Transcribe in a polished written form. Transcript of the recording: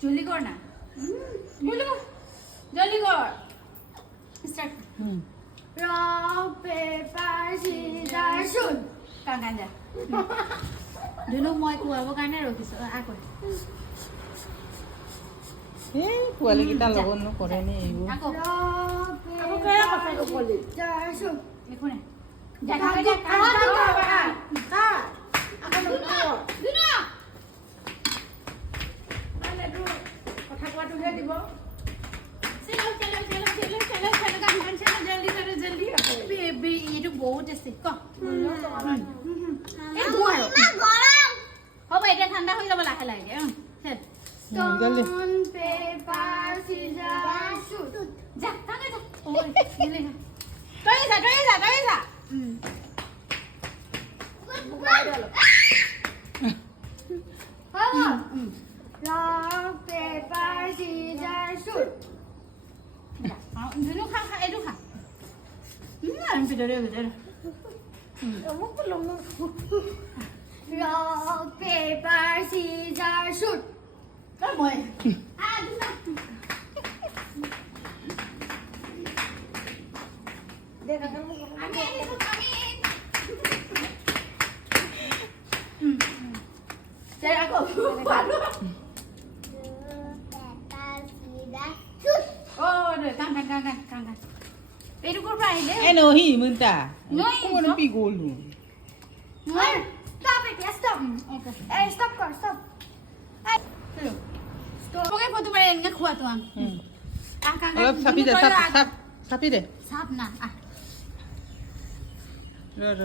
জলদি কৰ না জলদি কৰ স্টাৰ্ট ৰক পেপাৰ সিজাৰ শুট কান যা ধুনু মই কুৱাবৰ কাৰণে ৰখিছো আকৌ এই পোৱালিকেইটা লগত নকৰে নে এইবোৰ আকৌ ৰক পেপাৰ সিজাৰ শুট একো নাই যা যা ধুনু কথা কোৱাটোহে দিব चलो गान चलो जल्दी करो जल्दी बेबी ये तो बहुत टेस्टी क ए गो आरो गरम हो भाई এটা ঠান্ডা হই যাব লাহে লাহে চল জলদি স্টোন পেপার সিজার শুট যা কাকে যা ওই গেলে তই যা রক পেপার সিজার শুট ধুনু খা এটু খা আমি ভিতরে রক পেপার সিজার শুট মই এইটো ক'ৰ পৰা আহিলে এই নহি মুন্তা নহি, কোন পি গলু মই Stop it, yes, stop. Okay Hey, stop, car, stop. তোকে ফটো মাৰি এনেকে খোৱাটো আন অলপ চাপি দে চাপি দে চাপ না ৰ